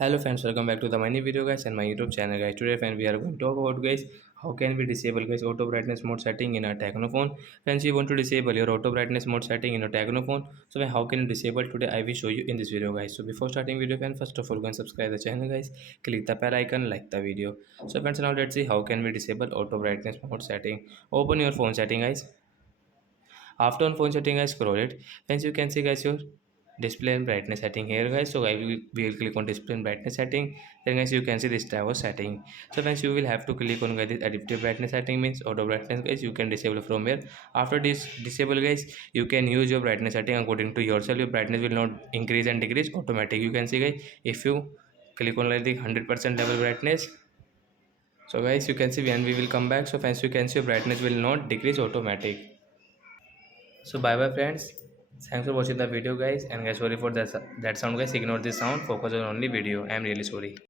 Hello friends, welcome back to the my new video guys and my YouTube channel guys. Today friends we are going to talk about guys how can we disable guys auto brightness mode setting in a Tecno phone. Friends, you want to disable your auto brightness mode setting in a Tecno phone. So how can you disable today? I will show you in this video guys. So before starting video friends, first of all go and subscribe the channel guys. Click the bell icon, like the video. So friends, now let's see how can we disable auto brightness mode setting. Open your phone setting guys. After on phone setting, I scroll it. Friends, you can see guys your display and brightness setting here guys. So we will click on display and brightness setting. Then guys you can see this type of setting. So friends, you will have to click on guys this adaptive brightness setting, means auto brightness guys. You can disable from here. After this disable guys, you can use your brightness setting according to yourself. Your brightness will not increase and decrease automatic. You can see guys, if you click on like the 100% level brightness, so guys you can see when we will come back, so friends you can see your brightness will not decrease automatic. So bye bye friends. Thanks for watching the video guys, and guys sorry for that sound guys. Ignore this sound. Focus on only video. I am really sorry.